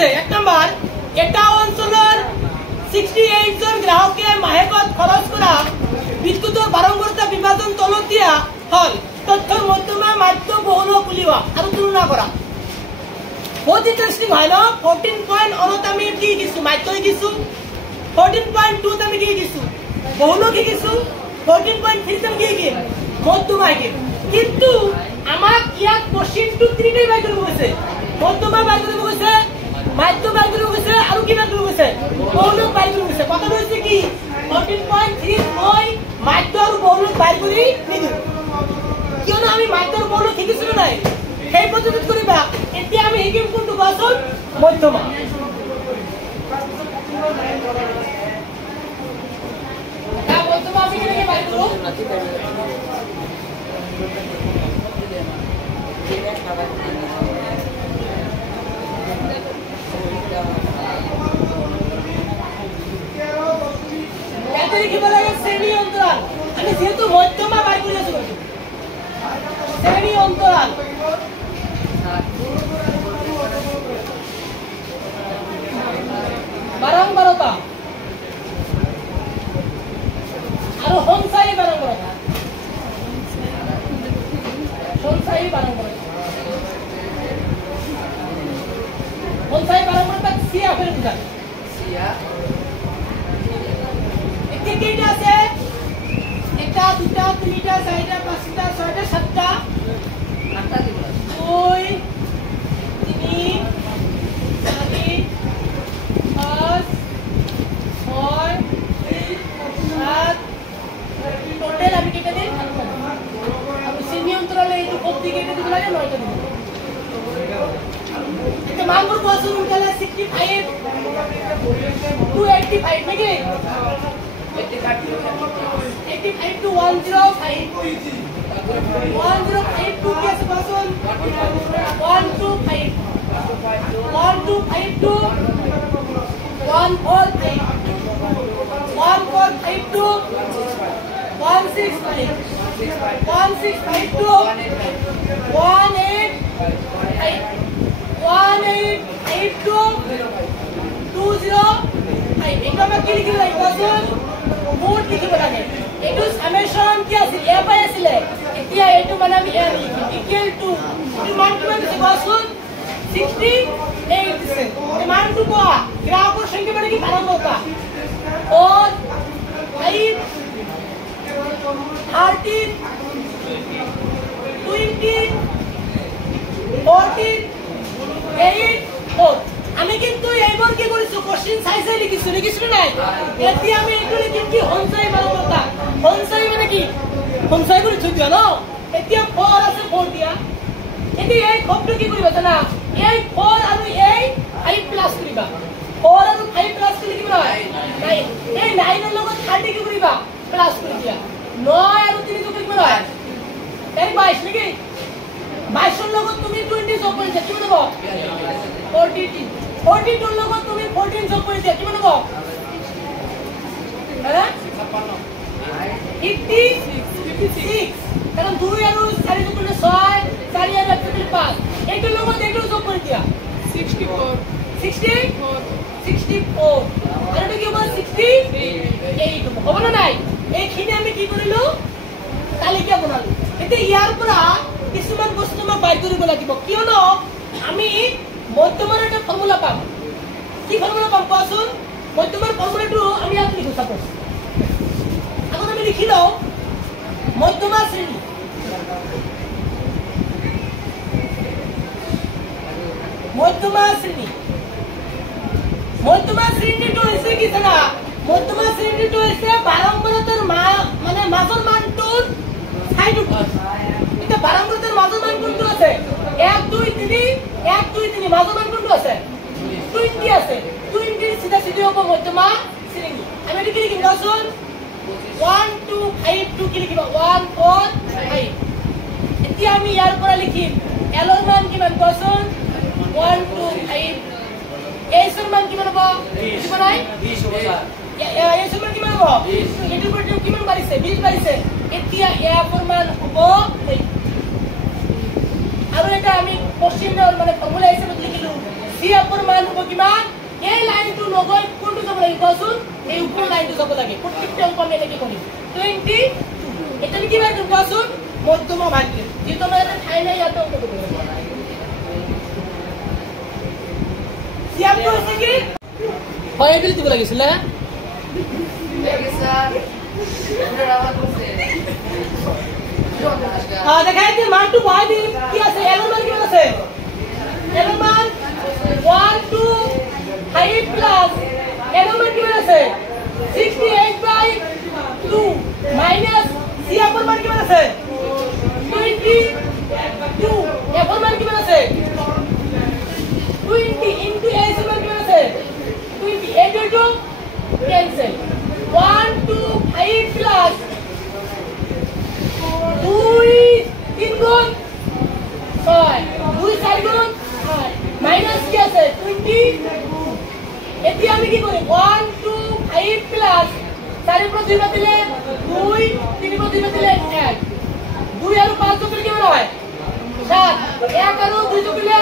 কৈছে এক নম্বৰ এটা অঞ্চলৰ 68 জন গ্ৰাহকে মাহেকত খৰচ কৰা বিদ্যুতৰ বাৰম্বাৰতা বিভাজন তলত দিয়া হল তথ্যৰ মধ্যমা মাধ্য বহুলক উলিওৱা আৰু তুলনা কৰা বহুত ইন্টারেস্টিং হয় না 14.1 আমি কি কিছু মাধ্য কিছু 14.2 আমি কি কিছু বহুলক কি কিছু 14.3 আমি কি মধ্যমা কি কিন্তু আমাক ইয়াত কোশ্চেন টু 3 টাই বাই কৰিব কৈছে মধ্যমা বাই কৰিব কৈছে মাধ্য বাই কৰিব কৈছে আৰু কি বাই কৰিব কৈছে বহুলক বাই কৰিব কৈছে কথা হৈছে কি 14.3 মই মাধ্য আৰু বহুলক বাই কৰি নিদিও কিয়নো আমি মাধ্য আৰু বহুলক শিকিছিলো নাই সেই পদ্ধতি কৰিবা এতিয়া আমি শিকিম কোনটো বাসন মধ্যমা তা মধ্যমা আমি কেনেকৈ বাই কৰো এতই কি বলা যায় শ্ৰেণী অন্তৰাল আমি যেহেতু মধ্যমা বাই কৰি আছো শ্রেণী অন্তরাল বারংবারতা আর সংসারী বারংবারতা সংসারী বারংবারতা সংসারী বারংবারতা সিয়া ফেলে বুঝা সিয়া এতে কেইটা আছে একটা দুটা তিনটা চারটা পাঁচটা ছয়টা সাতটা আটটা দিব 2 3 4 5 6 7 টোটাল আমি কেটে দিই আমি সেমি অন্তরালে এই কপি কেটে দিব লাগে 9টা দিব এটা মান করব আসুন তাহলে 65 285 নাকি 85 to 105 105 कैसे बसन 125 to 145 145 to 165 165 to 185 188 to 205 এটা আমরা কি লিখিব লাগিব বসন মোট লিখিব লাগে এটো সামেশন কি আছিল এ পাই আছিল এতিয়া এটো মানে আমি এ লিখি ইকুয়াল টু মান কিমান দিব বসন 68 দিছে মান টু কোয়া গ্ৰাহকৰ সংখ্যা মানে কি বারম্বারতা और 5 13 20 14 8 4 আমি কিন্তু এইবার কি করিছো কোশ্চেন সাইজে লিখিছো নাই এতিয়া আমি এইটো লিখিম কি সঞ্চয় বারম্বারতা সঞ্চয় মানে কি সঞ্চয় কৰি থৈ দিয়া ন এতিয়া 4 আছে 4 দিয়া এতিয়া এই শব্দ কি কৰিবা জানা এই 4 আৰু এই 5 প্লাস কৰিবা 4 আৰু 5 প্লাস কৰি কি কৰিবা নাই এই 9 ৰ লগত 30 কি কৰিবা প্লাস কৰি দিয়া 9 আৰু 3 যোগ কৰিবা এই 22 নেকি 22 ৰ লগত তুমি 20 যোগ কৰি দিয়া কিমান হ'ব 42 ৰ লগত তুমি 14 যোগ কৰি দিয়া কিমান হ'ব হ্যাঁ 56 কাৰণ 2 আৰু 4 যোগ কৰিলে 6 4 আৰু 5 এইটোৰ লগত এইটো যোগ কৰি দিয়া 64 আৰু কি হ'ব 68 হ'ব না নাই এইখিনি আমি কি কৰিলো তালিকা বনালো এতিয়া ইয়াৰ পৰা কিছুমান বস্তু মই বাই কৰিব লাগিব কিয়নো আমি মধ্যমাৰ এটা ফৰ্মুলা পাম কি ফৰ্মুলা পাম কোৱাচোন মধ্যমাৰ ফৰ্মুলাটো আমি ইয়াত লিখো সাপোজ এখন আমি লিখি লও মধ্যমা শ্ৰেণী মধ্যমা শ্ৰেণীটো হৈছে কি জানা মধ্যমা শ্ৰেণীটো হৈছে বাৰম্বাৰতাৰ মানে মাজৰ মানটোৰ সাইডত এটা বাৰম্বাৰতাৰ মাজৰ মান কোনটো আছে 1 2 3 1 2 3 মাজৰ মান কোনটো আছে 20 আছে 20 সিধা সিধি হ'ব মধ্যমা শ্রেণী আমি এটো কি লিখিম কোৱাচোন 1 2 5 2 কি লিখিবা 1 4 5 এতিয়া আমি ইয়াৰ পৰা লিখিম L ৰ মান কিমান কোৱাচোন 1 2 5 S ৰ মান কিমান হ'ব কিমান নাই 20 হ'ব স্যাৰ S ৰ মান কিমান হ'ব 20 এটোৰ পৰা কিমান বাঢ়িছে 20 বাঢ়িছে এতিয়া F ৰ মান হ'ব আৰু এটা আমি কোশ্চেনৰ মানে ফৰ্মুলা হিচাপে লিখিলো C ৰ মান হ'ব কিমান এই লাইনটো নগৈ কোনটো যাব লাগে কোৱাচোন এই ওপৰৰ লাইনটো যাব লাগে প্ৰত্যেকটা অংক আমি এনেকৈ কৰিম 22 এটা কি বাইটো কোৱাচোন মধ্যমা ভাগিলে যেটো মানে ঠাই নাই ইয়াতে অংক কৰিব সিয়াটো আছে কি হয় এবিল দিব লাগিছিল দেখাই দিম মানটো বহাই দিম কি আছে এলৰ মান কিমান আছে এলৰ মান 1 2 5 প্লাস এলৰ মান কিমান আছে 68/2 মাইনাস সি আপৰ মান কিমান আছে 22 এফৰ মান কিমান আছে 20 into a মান কিমান আছে 20 8 to cancel 1 2 5 plus 2 3 গুণ 6 2 4 গুণ 8 মাইনাস কি আছে 20 এতিয়া আমি কি কৰিম 1 2 5 প্লাস 4 পৰা 2 বাতিলে 2 3 পৰা 2 বাতিলে 1 2 আৰু 5 যোগ কৰিলে কিমান হয় 7 1 আৰু 2 যোগ কৰিলে